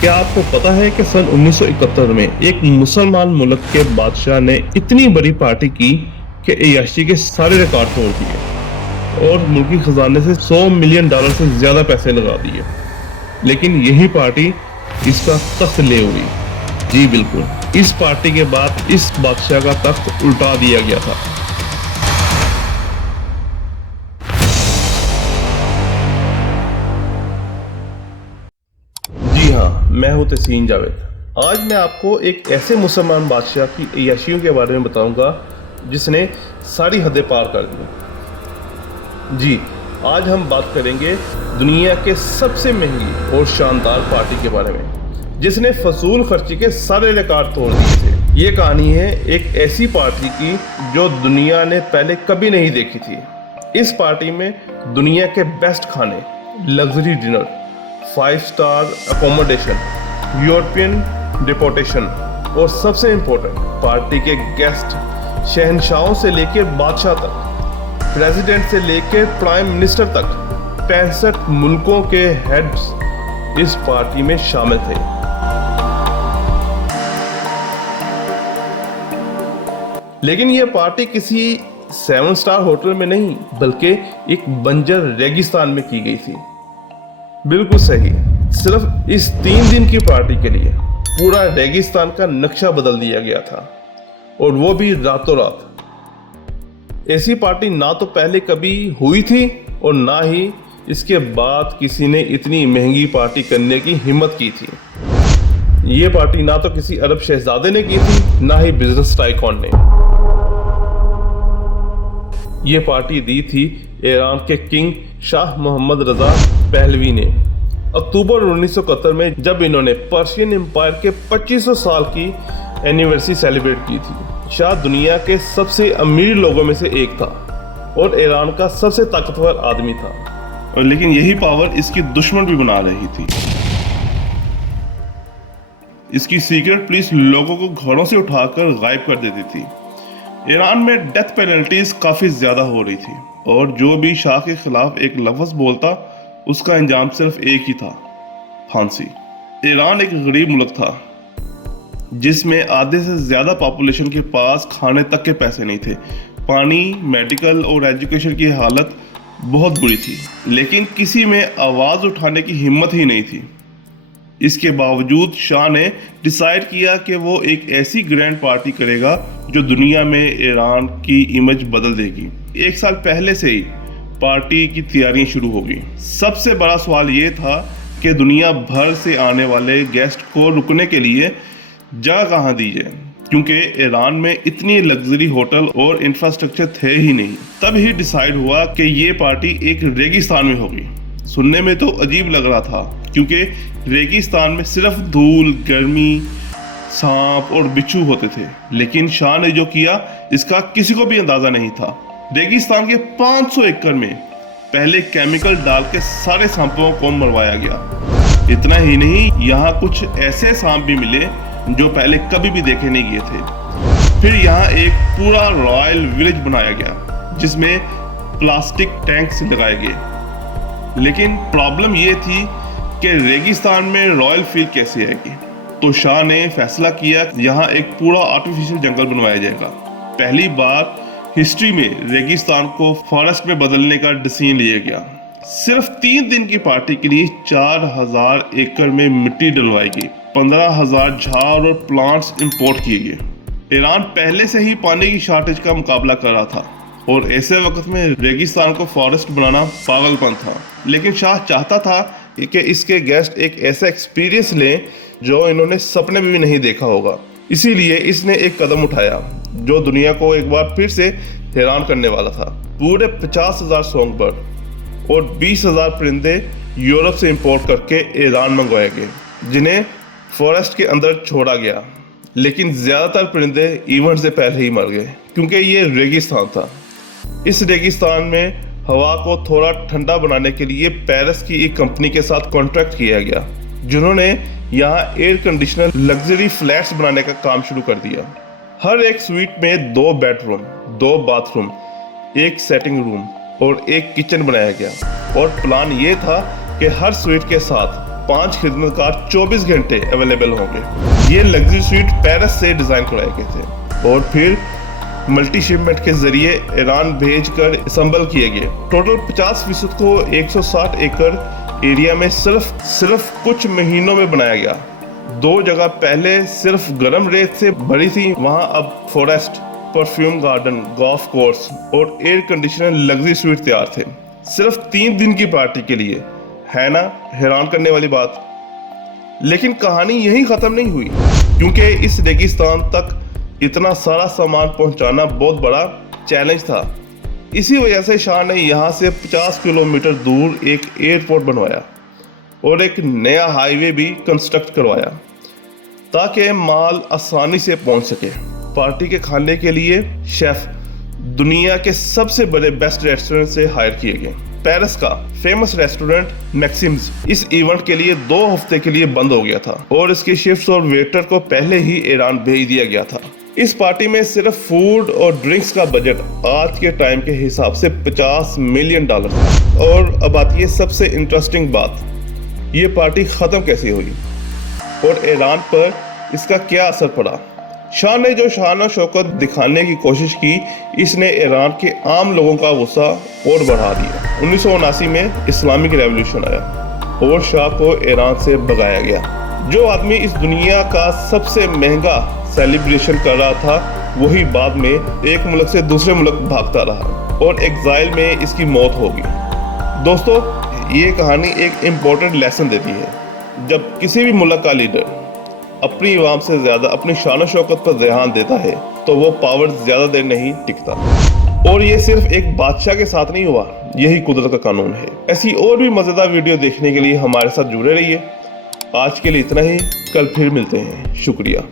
क्या आपको पता है कि सन 1971 में एक मुसलमान मुल्क के बादशाह ने इतनी बड़ी पार्टी की कि अय्याशी के सारे रिकॉर्ड तोड़ दिए और मुल्की खजाने से $100 मिलियन से ज्यादा पैसे लगा दिए। लेकिन यही पार्टी इसका तख्त ले हुई। जी बिल्कुल, इस पार्टी के बाद इस बादशाह का तख्त उल्टा दिया गया था। जी हाँ, मैं हूं तहसीन जावेद। आज मैं आपको एक ऐसे मुसलमान बादशाह की अय्याशियों के बारे में बताऊंगा जिसने सारी हदें पार कर दी। जी, आज हम बात करेंगे दुनिया के सबसे महंगी और शानदार पार्टी के बारे में जिसने फजूल खर्ची के सारे रिकॉर्ड तोड़ दिए थे। ये कहानी है एक ऐसी पार्टी की जो दुनिया ने पहले कभी नहीं देखी थी। इस पार्टी में दुनिया के बेस्ट खाने, luxury dinner, 5 star accommodation, European deportation और सबसे इम्पोर्टेंट पार्टी के गेस्ट शहनशाहों से लेकर बादशाह तक, प्रेसिडेंट से लेकर प्राइम मिनिस्टर तक 65 मुल्कों के हेड्स इस पार्टी में शामिल थे। लेकिन यह पार्टी किसी 7 स्टार होटल में नहीं बल्कि एक बंजर रेगिस्तान में की गई थी। बिल्कुल सही, सिर्फ इस 3 दिन की पार्टी के लिए पूरा रेगिस्तान का नक्शा बदल दिया गया था, और वो भी रातों रात। ऐसी पार्टी ना तो पहले कभी हुई थी और ना ही इसके बाद किसी ने इतनी महंगी पार्टी करने की हिम्मत की थी। ये पार्टी ना तो किसी अरब शहजादे ने की थी, ना ही बिजनेस टाइकॉन ने। ये पार्टी दी थी ईरान के king Shah Mohammad Reza Pahlavi ने अक्टूबर 1971 में, जब इन्होंने पर्शियन एम्पायर के 2500 साल की एनिवर्सरी सेलिब्रेट की थी। शाह दुनिया के सबसे अमीर लोगों में से एक था और ईरान का सबसे ताकतवर आदमी था, और लेकिन यही पावर इसकी दुश्मन भी बना रही थी। इसकी सीक्रेट पुलिस लोगों को घरों से उठाकर गायब कर देती थी। ईरान में डेथ पेनल्टीज काफी ज्यादा हो रही थी, और जो भी शाह के खिलाफ एक लफ्ज बोलता उसका अंजाम सिर्फ एक ही था, फांसी। ईरान एक गरीब मुल्क था जिसमें आधे से ज्यादा पॉपुलेशन के पास खाने तक के पैसे नहीं थे। पानी, मेडिकल और एजुकेशन की हालत बहुत बुरी थी, लेकिन किसी में आवाज उठाने की हिम्मत ही नहीं थी। इसके बावजूद शाह ने डिसाइड किया कि वो एक ऐसी ग्रैंड पार्टी करेगा जो दुनिया में ईरान की इमेज बदल देगी। 1 साल पहले से ही पार्टी की तैयारियां शुरू हो गई। सबसे बड़ा सवाल ये था कि दुनिया भर से आने वाले गेस्ट को रुकने के लिए जगह कहाँ दी जाए, क्योंकि ईरान में इतनी लग्जरी होटल और इंफ्रास्ट्रक्चर थे ही नहीं। तब ही डिसाइड हुआ कि ये पार्टी एक रेगिस्तान में होगी। सुनने में तो अजीब लग रहा था, क्योंकि रेगिस्तान में सिर्फ धूल, गर्मी, सांप और बिच्छू होते थे। लेकिन शाह ने जो किया इसका किसी को भी अंदाजा नहीं था। रेगिस्तान के 500 एकड़ में पहले केमिकल डाल के सारे सांपों को मरवाया गया। इतना ही नहीं, यहाँ कुछ ऐसे सांप भी मिले जो पहले कभी भी देखे नहीं गए थे। फिर यहाँ एक पूरा रॉयल विलेज बनाया गया जिसमें प्लास्टिक टैंक्स लगाए गए। लेकिन प्रॉब्लम ये थी कि रेगिस्तान में रॉयल फील कैसे आएगी। तो शाह ने फैसला किया यहाँ एक पूरा आर्टिफिशियल जंगल बनवाया जाएगा। पहली बार हिस्ट्री में रेगिस्तान को फॉरेस्ट में बदलने का डिसीजन लिया गया। सिर्फ 3 दिन की पार्टी के लिए 4000 एकड़ में मिट्टी डलवाई गई, 15,000 झाड़ और प्लांट्स इंपोर्ट किए गए। ईरान पहले से ही पानी की शॉर्टेज का मुकाबला कर रहा था, और ऐसे वक्त में रेगिस्तान को फॉरेस्ट बनाना पागलपन था। लेकिन शाह चाहता था कि इसके गेस्ट एक ऐसा एक्सपीरियंस लें जो इन्होंने सपने में भी नहीं देखा होगा। इसीलिए इसने एक कदम उठाया जो दुनिया को एक बार फिर से हैरान करने वाला था। पूरे 50,000 सोंग बर्ड और 20,000 परिंदे यूरोप से इंपोर्ट करके ईरान मंगवाए गए, जिन्हें फॉरेस्ट के अंदर छोड़ा गया। लेकिन ज्यादातर परिंदे इवेंट से पहले ही मर गए, क्योंकि ये रेगिस्तान था। इस रेगिस्तान में हवा को थोड़ा ठंडा बनाने के लिए पेरिस की एक कंपनी के साथ कॉन्ट्रैक्ट किया गया, जिन्होंने यहाँ एयर कंडीशनर लग्जरी फ्लैट्स बनाने का काम शुरू कर दिया। हर एक स्वीट में 2 बेडरूम, 2 बाथरूम, 1 सेटिंग रूम और 1 किचन बनाया गया। और प्लान ये था कि हर स्वीट के साथ 5 खिदमतकार 24 घंटे अवेलेबल होंगे। ये लग्जरी स्वीट पेरिस से डिजाइन कराए गए थे और फिर मल्टी शिपमेंट के जरिए ईरान भेजकर असम्बल किए गए। टोटल 50% को 160 एकड़ एरिया में सिर्फ कुछ महीनों में बनाया गया। 2 जगह पहले सिर्फ गर्म रेत से भरी थी, वहां अब forest, perfume garden, golf course और एयर कंडीशनर लग्जरी स्वीट तैयार थे। सिर्फ 3 दिन की पार्टी के लिए, है ना हैरान करने वाली बात। लेकिन कहानी यहीं खत्म नहीं हुई, क्योंकि इस रेगिस्तान तक इतना सारा सामान पहुंचाना बहुत बड़ा चैलेंज था। इसी वजह से शाह ने यहाँ से 50 किलोमीटर दूर एक एयरपोर्ट बनवाया और एक नया हाईवे भी कंस्ट्रक्ट करवाया ताकि माल आसानी से पहुंच सके। पार्टी के खाने के लिए शेफ दुनिया के सबसे बड़े बेस्ट रेस्टोरेंट से हायर किए गए। पेरिस का फेमस रेस्टोरेंट मैक्सिम्स इस इवेंट के लिए 2 हफ्ते के लिए बंद हो गया था और इसके शेफ्स और वेटर को पहले ही ईरान भेज दिया गया था। इस पार्टी में सिर्फ फूड और ड्रिंक्स का बजट आज के टाइम के हिसाब से $50 मिलियन था। और अब आती है सबसे इंटरेस्टिंग बात, ये पार्टी खत्म कैसे हुई और ईरान पर इसका क्या असर पड़ा। शाह ने जो शान और शौकत दिखाने की कोशिश की, इसने ईरान के आम लोगों का गुस्सा और बढ़ा दिया। 1979 में इस्लामिक रेवोल्यूशन आया और शाह को ईरान से भगाया गया। जो आदमी इस दुनिया का सबसे महंगा सेलिब्रेशन कर रहा था, वही बाद में एक मुल्क से दूसरे मुल्क भागता रहा और एग्जाइल में इसकी मौत हो गई। दोस्तों, ये कहानी एक इम्पोर्टेंट लेसन देती है। जब किसी भी मुल्क का लीडर अपनी आवाम से ज्यादा अपनी शान शौकत पर ध्यान देता है तो वो पावर ज्यादा देर नहीं टिकता। और ये सिर्फ एक बादशाह के साथ नहीं हुआ, यही कुदरत का कानून है। ऐसी और भी मजेदार वीडियो देखने के लिए हमारे साथ जुड़े रहिए। आज के लिए इतना ही, कल फिर मिलते हैं। शुक्रिया।